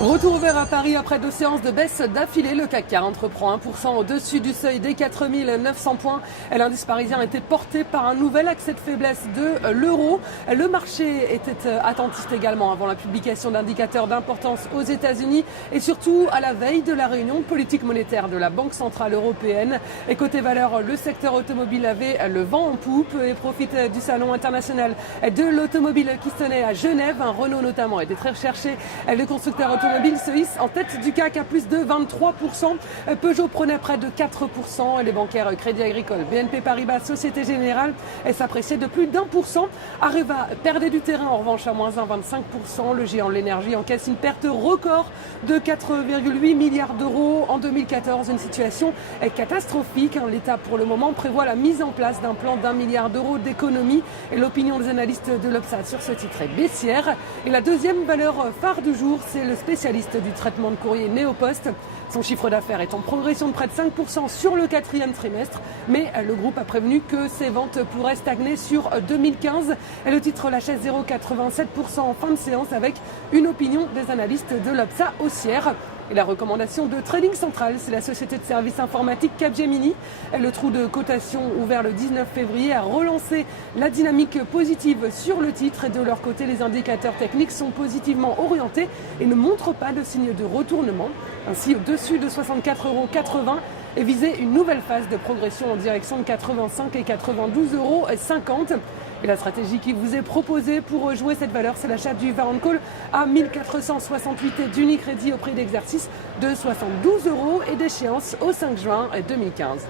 Retour vert à Paris après 2 séances de baisse d'affilée. Le CAC 40 reprend 1% au-dessus du seuil des 4900 points. L'indice parisien était porté par un nouvel accès de faiblesse de l'euro. Le marché était attentiste également avant la publication d'indicateurs d'importance aux États-Unis et surtout à la veille de la réunion politique monétaire de la Banque centrale européenne. Et côté valeur, le secteur automobile avait le vent en poupe et profite du salon international de l'automobile qui se tenait à Genève. Un Renault notamment était très recherché. Le constructeur automobile se hisse en tête du CAC à plus de 23%. Peugeot prenait près de 4%. Les bancaires Crédit Agricole, BNP Paribas, Société Générale s'appréciaient de plus d'1%. Areva perdait du terrain en revanche à moins 1,25%. Le géant de l'énergie encaisse une perte record de 4,8 milliards d'euros en 2014. Une situation catastrophique. L'État pour le moment prévoit la mise en place d'un plan d'1 milliard d'euros d'économie. Et l'opinion des analystes de l'Obsat sur ce titre est baissière. Et la deuxième valeur phare du jour, c'est le spécialiste du traitement de courrier Néopost. Son chiffre d'affaires est en progression de près de 5% sur le 4e trimestre, mais le groupe a prévenu que ses ventes pourraient stagner sur 2015. Et le titre lâchait 0,87% en fin de séance avec une opinion des analystes de l'Obsa haussière. Et la recommandation de Trading Central, c'est la société de services informatiques Capgemini. Le trou de cotation ouvert le 19 février a relancé la dynamique positive sur le titre. Et de leur côté, les indicateurs techniques sont positivement orientés et ne montrent pas de signe de retournement. Ainsi, au-dessus de 64,80 € est visée une nouvelle phase de progression en direction de 85 et 92,50 €. Et la stratégie qui vous est proposée pour jouer cette valeur, c'est l'achat du Varent Call à 1468 d'Unicredit au prix d'exercice de 72 € et d'échéance au 5 juin 2015.